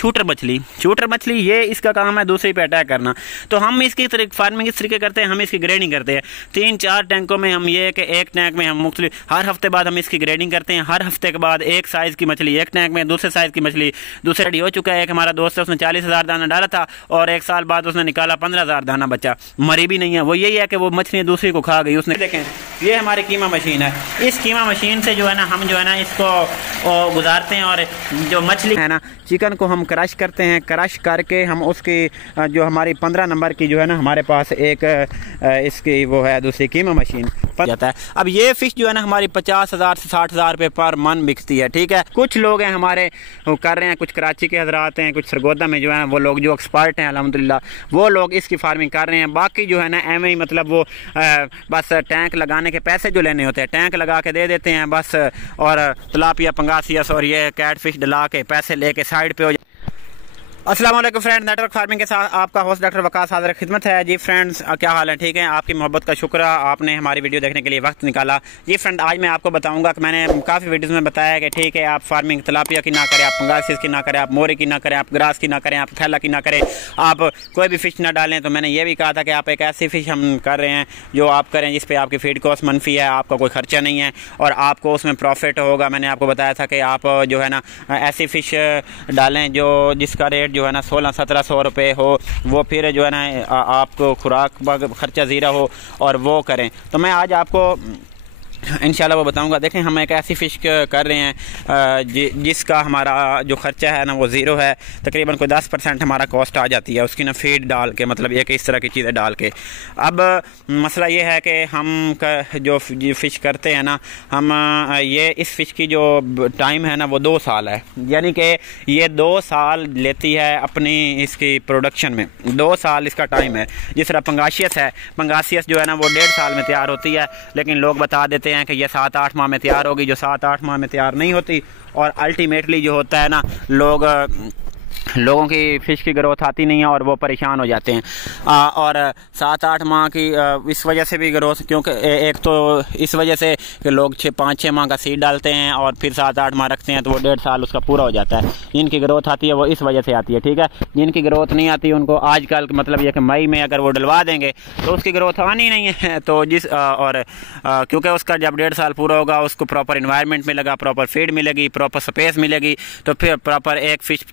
Shooter मछली। Shooter मछली ये इसका काम है दूसरी पे अटैक करना। तो हम इसकी फार्मिंग इस तरीके करते हैं, हम इसकी ग्रेडिंग करते हैं 3-4 टैंकों में। हम ये कि एक टैंक में हम मुख्तलिफ हर हफ्ते बाद हम इसकी ग्रेडिंग करते हैं। हर हफ्ते के बाद एक साइज़ की मछली एक टैंक में, दूसरे साइज़ की मछली दूसरे रेडी हो चुका है। एक हमारा दोस्त है, उसने 40,000 दाना डाला था और 1 साल बाद उसने निकाला 15,000 दाना बचा, मरी भी नहीं है। वो यही है कि वो मछली दूसरी को खा गई उसने। देखें ये हमारी कीमा मशीन है। इस कीमा मशीन से जो है ना हम जो है ना इसको गुजारते हैं और जो मछली है ना चिकन को हम क्रश करते हैं। क्रश करके हम उसकी जो हमारी 15 नंबर की जो है ना हमारे पास एक इसकी वो है दूसरी कीमा मशीन जाता है। अब ये फिश जो है ना हमारी 50,000 से 60,000 रुपये पर मन बिकती है। ठीक है, कुछ लोग हैं हमारे कर रहे हैं, कुछ कराची के हजरात हैं, कुछ सरगोदा में जो है वो लोग जो एक्सपर्ट हैं अल्हम्दुलिल्लाह वो लोग इसकी फार्मिंग कर रहे हैं। बाकी जो है ना एवं ही मतलब वो बस टैंक लगाने के पैसे जो लेने होते हैं टैंक लगा के दे देते हैं बस, और तिलापिया पंगासियस और ये कैट फिश डला के पैसे लेके साइड पे हो। अस्सलाम वालेकुम फ्रेंड, नेटवर्क फार्मिंग के साथ आपका होस्ट डॉक्टर वकास हाज़िर खिदमत है। जी फ्रेंड्स, क्या हाल है? ठीक है, आपकी मोहब्बत का शुक्र, आपने हमारी वीडियो देखने के लिए वक्त निकाला। जी फ्रेंड, आज मैं आपको बताऊंगा कि मैंने काफ़ी वीडियोस में बताया कि ठीक है आप फार्मिंग तिलापिया की ना करें, आप पंगासिस की ना करें, आप मोरे की ना करें, आप ग्रास की ना करें, आप थैला की ना करें, आप कोई भी फ़िश ना डालें। तो मैंने ये भी कहा था कि आप एक ऐसी फ़िश हम कर रहे हैं जो आप करें जिस पर आपकी फीड कॉस्ट मनफी है, आपका कोई ख़र्चा नहीं है और आपको उसमें प्रॉफिट होगा। मैंने आपको बताया था कि आप जो है ना ऐसी फ़िश डालें जो जिसका रेट जो है ना 1600-1700 रुपये हो, वो फिर जो है ना आपको खुराक खर्चा ज़ीरा हो और वो करें। तो मैं आज आपको इंशाल्लाह वो बताऊंगा। देखें हम एक ऐसी फ़िश कर रहे हैं जिसका हमारा जो ख़र्चा है ना वो ज़ीरो है, तकरीबन कोई 10% हमारा कॉस्ट आ जाती है उसकी ना फीड डाल के, मतलब ये कि इस तरह की चीज़ें डाल के। अब मसला ये है कि हम जो फ़िश करते हैं ना हम ये इस फ़िश की जो टाइम है ना वो 2 साल है, यानी कि ये 2 साल लेती है अपनी इसकी प्रोडक्शन में, 2 साल इसका टाइम है। जिस तरह पंगासियस है, पंगासियस जो है ना वो 1.5 साल में तैयार होती है, लेकिन लोग बता देते हैं कि ये 7-8 माह में तैयार होगी, जो 7-8 माह में तैयार नहीं होती। और अल्टीमेटली जो होता है ना लोगों की फ़िश की ग्रोथ आती नहीं है और वो परेशान हो जाते हैं। और 7-8 माह की इस वजह से भी ग्रोथ, क्योंकि एक तो इस वजह से कि लोग 5-6 माह का सीड डालते हैं और फिर 7-8 माह रखते हैं तो वो 1.5 साल उसका पूरा हो जाता है। जिनकी ग्रोथ आती है वो इस वजह से आती है। ठीक है, जिनकी ग्रोथ नहीं आती उनको आजकल मतलब ये कि मई में अगर वो डलवा देंगे तो उसकी ग्रोथ आनी नहीं है। तो क्योंकि उसका जब 1.5 साल पूरा होगा उसको प्रॉपर इन्वायरमेंट मिलेगा, प्रॉपर फीड मिलेगी, प्रॉपर स्पेस मिलेगी, तो फिर प्रॉपर एक फ़िश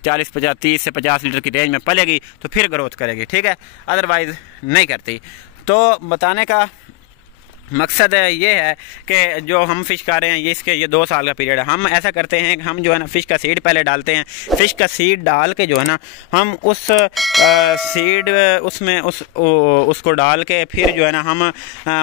30 से 50 लीटर की रेंज में पलेगी तो फिर ग्रोथ करेगी। ठीक है, अदरवाइज नहीं करती। तो बताने का मकसद ये है कि जो हम फ़िश कर रहे हैं ये 2 साल का पीरियड है। हम ऐसा करते हैं कि हम जो है ना फ़िश का सीड पहले डालते हैं। फ़िश का सीड डाल के जो है ना हम उस सीड उसमें उसको डाल के फिर जो है ना हम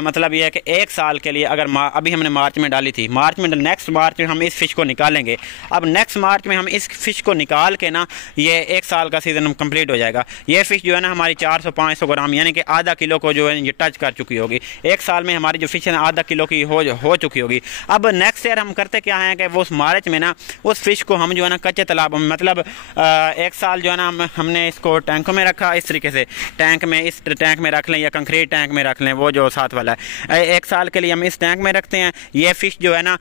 मतलब ये है कि 1 साल के लिए, अगर अभी हमने मार्च में डाली थी, नेक्स्ट मार्च में हम इस फ़िश को निकालेंगे। अब नेक्स्ट मार्च में हम इस फ़िश को निकाल के ना ये 1 साल का सीज़न कंप्लीट हो जाएगा। ये फ़िश जो है ना हमारी 400-500 ग्राम यानी कि आधा किलो को जो है ये टच कर चुकी होगी। 1 साल में हमारी जो फ़िश है आधा किलो की हो चुकी होगी। अब नेक्स्ट ईयर हम करते क्या है कि वो उस मार्च में ना उस फ़िश को हम जो है ना कच्चे तालाब में, मतलब 1 साल जो है ना हमने इसको टैंकों में रखा, इस तरीके से इस टैंक में रख लें या कंक्रीट टैंक में रख लें, वो जो साथ वाला है। 1 साल के लिए हम इस टैंक में रखते हैं। ये फ़िश जो है ना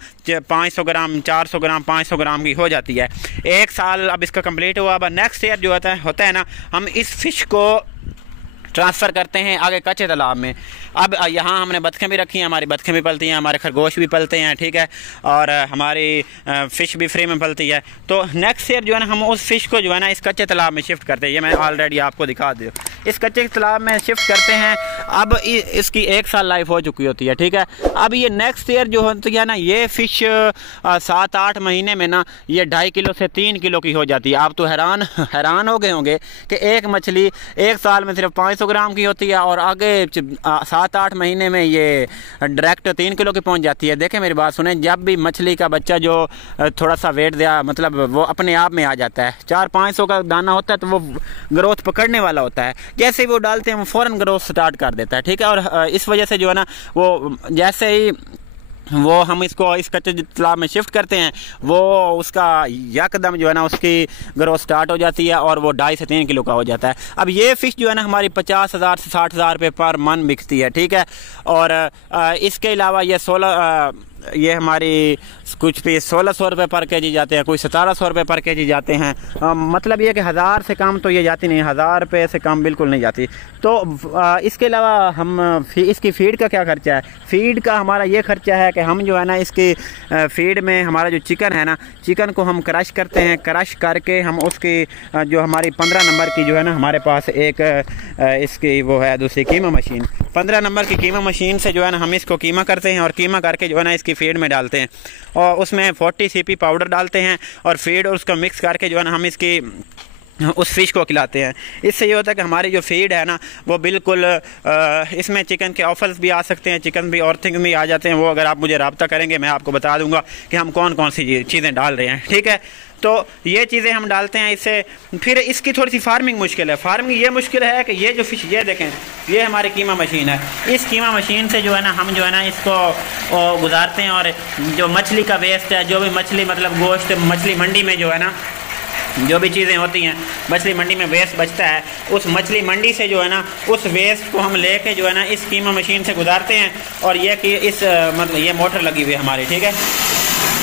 500 ग्राम 400 ग्राम 500 ग्राम की हो जाती है। 1 साल अब इसका कंप्लीट हुआ। अब नेक्स्ट ईयर जो होता है ना हम इस फ़िश को ट्रांसफ़र करते हैं आगे कच्चे तालाब में। अब यहाँ हमने बतखें भी रखी हैं, हमारी बतखें भी पलती हैं, हमारे खरगोश भी पलते हैं। ठीक है, और हमारी फ़िश भी फ्री में पलती है। तो नेक्स्ट ईयर जो है ना हम उस फ़िश को जो है ना इस कच्चे तालाब में शिफ्ट करते हैं। ये मैं ऑलरेडी आपको दिखा दूँ, इस कच्चे तालाब में शिफ्ट करते हैं। अब इसकी 1 साल लाइफ हो चुकी होती है। ठीक है, अब ये नेक्स्ट ईयर जो होती है ना ये फ़िश 7-8 महीने में ना ये 2.5 किलो से 3 किलो की हो जाती है। आप तो हैरान हो गए होंगे कि एक मछली 1 साल में सिर्फ 500 ग्राम की होती है और आगे 7-8 महीने में ये डायरेक्ट 3 किलो की पहुंच जाती है। देखें मेरी बात सुने, जब भी मछली का बच्चा जो थोड़ा सा वेट दिया मतलब वो अपने आप में आ जाता है, 400-500 का दाना होता है तो वो ग्रोथ पकड़ने वाला होता है। जैसे ही वो डालते हैं वो फ़ौरन ग्रोथ स्टार्ट कर देता है। ठीक है, और इस वजह से जो है ना वो जैसे ही वो हम इसको इस कच्चे तालाब में शिफ्ट करते हैं वो उसका यकदम जो है ना उसकी ग्रोथ स्टार्ट हो जाती है और वो 2.5 से 3 किलो का हो जाता है। अब ये फ़िश जो है ना हमारी 50,000 से 60,000 रुपये पर मन बिकती है। ठीक है, और इसके अलावा ये ये हमारी कुछ पीस 1600 रुपये पर केजी जाते हैं, कोई 1700 रुपये पर केजी जाते हैं। मतलब ये कि 1000 से कम तो ये जाती नहीं, 1000 रुपये से कम बिल्कुल नहीं जाती। तो इसके अलावा हम इसकी फ़ीड का क्या खर्चा है? फ़ीड का हमारा ये खर्चा है कि हम जो है ना इसकी फ़ीड में हमारा जो चिकन है ना, चिकन को हम क्रश करते हैं, क्रश करके हम उसकी जो हमारी 15 नंबर की जो है ना हमारे पास एक इसकी वो है दूसरी कीमा मशीन, 15 नंबर की कीमा मशीन से जो है ना हम इसको कीमा करते हैं और कीमा करके जो है ना इसकी फीड में डालते हैं और उसमें 40 CP पाउडर डालते हैं और फीड और उसका मिक्स करके जो है ना हम इसकी उस फिश को खिलाते हैं। इससे ये होता है कि हमारी जो फीड है ना वो बिल्कुल इसमें चिकन के ऑफर्स भी आ सकते हैं, चिकन भी और थिंग भी आ जाते हैं। वो अगर आप मुझे रब्ता करेंगे मैं आपको बता दूंगा कि हम कौन कौन सी चीज़ें डाल रहे हैं, ठीक है। तो ये चीज़ें हम डालते हैं इससे। फिर इसकी थोड़ी सी फार्मिंग मुश्किल है। फार्मिंग ये मुश्किल है कि ये जो फ़िश ये देखें, ये हमारी कीमा मशीन है, इस कीमा मशीन से जो है ना हम जो है ना इसको गुजारते हैं और जो मछली का वेस्ट है, जो भी मछली मतलब गोश्त मछली मंडी में जो है ना जो भी चीज़ें होती हैं मछली मंडी में वेस्ट बचता है, उस मछली मंडी से जो है ना उस वेस्ट को हम लेके जो है ना इस कीमा मशीन से गुजारते हैं। और ये कि इस मतलब ये मोटर लगी हुई है हमारी, ठीक है,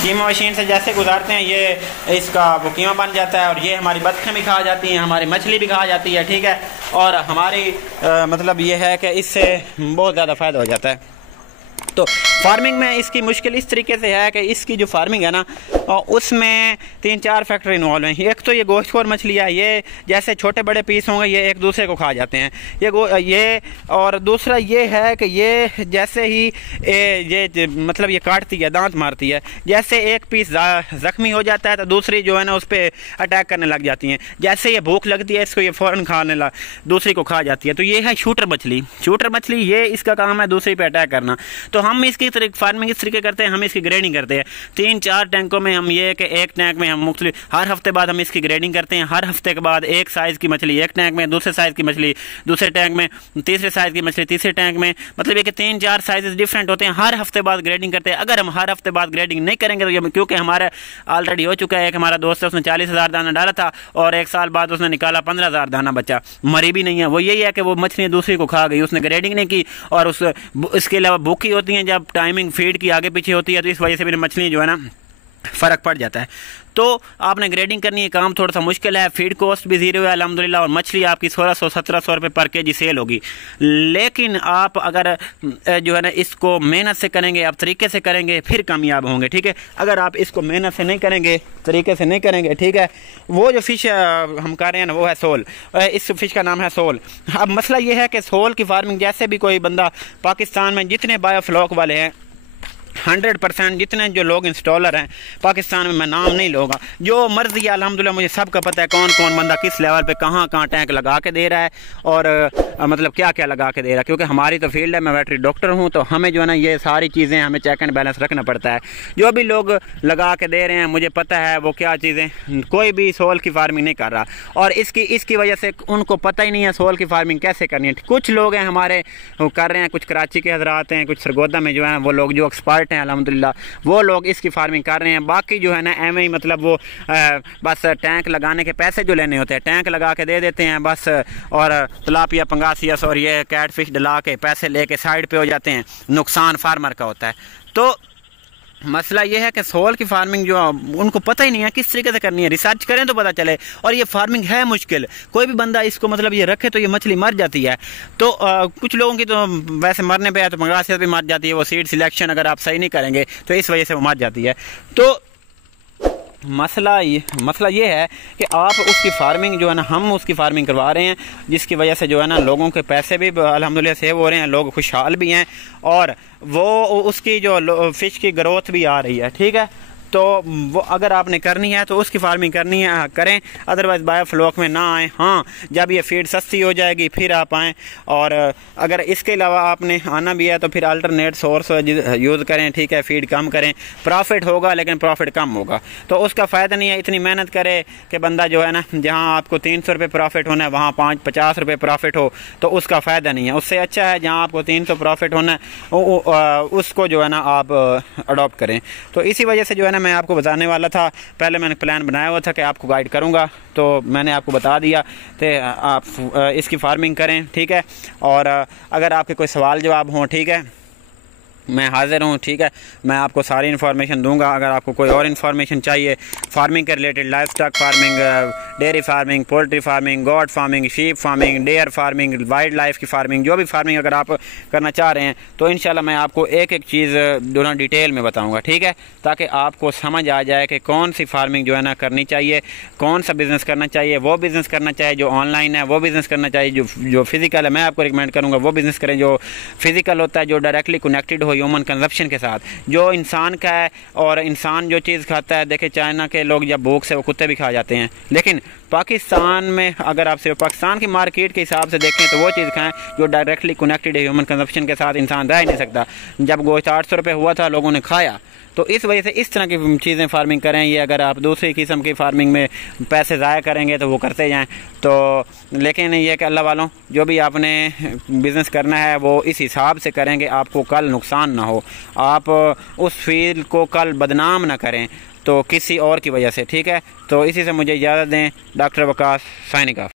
कीमा मशीन से जैसे गुजारते हैं ये इसका वो कीमा बन जाता है और ये हमारी बत्खें भी खा जाती हैं, हमारी मछली भी खा जाती है, ठीक है। और हमारी मतलब ये है कि इससे बहुत ज़्यादा फ़ायदा हो जाता है। तो फार्मिंग में इसकी मुश्किल इस तरीके से है कि इसकी जो फार्मिंग है ना उसमें 3-4 फैक्टर इन्वॉल्व हैं। एक तो ये गोश्तखोर मछली है, ये जैसे छोटे बड़े पीस होंगे ये एक दूसरे को खा जाते हैं ये और दूसरा ये है कि ये जैसे ही ये मतलब ये काटती है, दांत मारती है, जैसे एक पीस ज़ख्मी हो जाता है तो दूसरी जो है ना उस पर अटैक करने लग जाती हैं। जैसे ये भूख लगती है इसको ये फ़ौरन खाने दूसरी को खा जाती है। तो ये है शूटर मछली। शूटर मछली ये इसका काम है दूसरी पे अटैक करना। तो हम इसकी फार्मिंग इस तरीके करते हैं, हम इसकी ग्रेडिंग करते हैं 3-4 टैंकों में। हम ये कि एक टैंक में हम मुख्तलिफ हर हफ्ते बाद हम इसकी ग्रेडिंग करते हैं। हर हफ्ते के बाद एक साइज़ की मछली एक टैंक में, दूसरे साइज़ की मछली दूसरे टैंक में, तीसरे साइज़ की मछली तीसरे टैंक में। मतलब ये कि 3-4 साइज़ डिफरेंट होते हैं। हर हफ्ते बाद ग्रेडिंग करते हैं। अगर हम हर हफ्ते बाद ग्रेडिंग नहीं करेंगे तो ये क्योंकि हमारा ऑलरेडी हो चुका है, एक हमारा दोस्त है उसने 40,000 दाना डाला था और 1 साल बाद उसने निकाला 15,000 दाना बचा, मरी भी नहीं है। वो यही है कि वो मछली दूसरी को खा गई, उसने ग्रेडिंग नहीं की। और इसके अलावा भूखी होती हैं जब टाइमिंग फीड की आगे पीछे होती है तो इस वजह से भी मछली जो है ना फ़र्क पड़ जाता है। तो आपने ग्रेडिंग करनी है, काम थोड़ा सा मुश्किल है, फीड कॉस्ट भी ज़ीरो है अल्हम्दुलिल्लाह और मछली आपकी 1600-1700 रुपये पर केजी सेल होगी। लेकिन आप अगर जो है ना इसको मेहनत से करेंगे, आप तरीके से करेंगे फिर कामयाब होंगे, ठीक है। अगर आप इसको मेहनत से नहीं करेंगे, तरीके से नहीं करेंगे, ठीक है। वो जो फ़िश हम कर रहे हैं ना वो है सोल, इस फ़िश का नाम है सोल। अब मसला ये है कि सोल की फार्मिंग जैसे भी कोई बंदा पाकिस्तान में जितने बायोफ्लॉक वाले हैं 100% जितने जो लोग इंस्टॉलर हैं पाकिस्तान में, मैं नाम नहीं लूँगा, जो मर्जी है अल्हम्दुलिल्लाह मुझे सबका पता है कौन कौन बंदा किस लेवल पे कहाँ टैंक लगा के दे रहा है और मतलब क्या क्या लगा के दे रहा है। क्योंकि हमारी तो फील्ड है, मैं वेटरी डॉक्टर हूँ, तो हमें जो है ना ये सारी चीज़ें हमें चेक एंड बैलेंस रखना पड़ता है। जो भी लोग लगा के दे रहे हैं मुझे पता है वो क्या चीज़ें, कोई भी सोल की फार्मिंग नहीं कर रहा और इसकी वजह से उनको पता ही नहीं है सोल की फार्मिंग कैसे करनी है। कुछ लोग हैं हमारे कर रहे हैं, कुछ कराची के हजरात हैं, कुछ सरगोदा में जो है वो लोग जो एक्सपर्ट हैं अल्हम्दुलिल्लाह वो लोग इसकी फार्मिंग कर रहे हैं। बाकी जो है ना एवं ही मतलब वो बस टैंक लगाने के पैसे जो लेने होते हैं टैंक लगा के दे देते हैं बस, और तिलापिया पंगासियस और ये कैट फिश डला के पैसे लेके साइड पे हो जाते हैं। नुकसान फार्मर का होता है। तो मसला ये है कि सोल की फार्मिंग जो उनको पता ही नहीं है किस तरीके से करनी है, रिसर्च करें तो पता चले। और ये फार्मिंग है मुश्किल, कोई भी बंदा इसको मतलब ये रखे तो ये मछली मर जाती है। तो कुछ लोगों की तो वैसे मरने पे है तो पंगासियत भी मर जाती है, वो सीड सिलेक्शन अगर आप सही नहीं करेंगे तो इस वजह से वो मर जाती है। तो मसला ये है कि आप उसकी फार्मिंग जो है ना हम उसकी फार्मिंग करवा रहे हैं जिसकी वजह से जो है ना लोगों के पैसे भी अल्हम्दुलिल्लाह सेव हो रहे हैं, लोग खुशहाल भी हैं और वो उसकी जो फ़िश की ग्रोथ भी आ रही है, ठीक है। तो वो अगर आपने करनी है तो उसकी फार्मिंग करनी है करें, अदरवाइज़ बायोफ्लॉक में ना आएँ। हाँ, जब ये फीड सस्ती हो जाएगी फिर आप आएँ। और अगर इसके अलावा आपने आना भी है तो फिर अल्टरनेट सोर्स यूज़ करें, ठीक है, फीड कम करें। प्रॉफिट होगा लेकिन प्रॉफिट कम होगा, तो उसका फ़ायदा नहीं है इतनी मेहनत करे कि बंदा जो है ना जहाँ आपको 300 रुपये प्रॉफिट होना है वहाँ 50 रुपये प्रॉफिट हो, तो उसका फ़ायदा नहीं है। उससे अच्छा है जहाँ आपको 300 प्रॉफिट होना है उसको जो है ना आप अडॉप्ट करें। तो इसी वजह से जो है ना मैं आपको बताने वाला था, पहले मैंने प्लान बनाया हुआ था कि आपको गाइड करूंगा, तो मैंने आपको बता दिया तो आप इसकी फार्मिंग करें, ठीक है। और अगर आपके कोई सवाल जवाब हों, ठीक है, मैं हाज़िर हूँ। ठीक है, मैं आपको सारी इन्फॉर्मेशन दूंगा। अगर आपको कोई और इन्फॉर्मेशन चाहिए फार्मिंग के related, livestock farming, dairy farming, poultry farming, goat farming, sheep farming, deer farming, wildlife की फार्मिंग, जो भी फार्मिंग अगर आप करना चाह रहे हैं तो इंशाल्लाह मैं आपको एक एक चीज़ दोनों डिटेल में बताऊँगा। ठीक है, ताकि आपको समझ आ जाए कि कौन सी फार्मिंग जो है ना करनी चाहिए, कौन सा बिज़नेस करना चाहिए। वो बिज़नेस करना चाहिए जो ऑनलाइन है, वो बिज़नेस करना चाहिए जो फिज़िकल है। मैं आपको रिकमेंड करूँगा वो बिज़नेस करें जो फिज़िकल होता है, जो डायरेक्टली कनेक्टेड हो ह्यूमन कंजप्शन के साथ, जो इंसान का है। और इंसान जो चीज़ खाता है, देखे चाइना के लोग जब भूख से वो कुत्ते भी खा जाते हैं, लेकिन पाकिस्तान में अगर आप सिर्फ पाकिस्तान की मार्केट के हिसाब से देखें तो वो चीज़ खाएं जो डायरेक्टली कनेक्टेड है ह्यूमन कंजप्शन के साथ। इंसान रह ही नहीं सकता। जब गोश्त 800 रुपये हुआ था लोगों ने खाया, तो इस वजह से इस तरह की चीज़ें फार्मिंग करें। ये अगर आप दूसरी किस्म की फार्मिंग में पैसे ज़ाया करेंगे तो वो करते जाएं। तो लेकिन ये कि अल्लाह वालों, जो भी आपने बिज़नेस करना है वो इस हिसाब से करेंगे आपको कल नुकसान ना हो, आप उस फील्ड को कल बदनाम ना करें तो किसी और की वजह से। ठीक है, तो इसी से मुझे इजाज़त दें। Doctor Waqas signing off.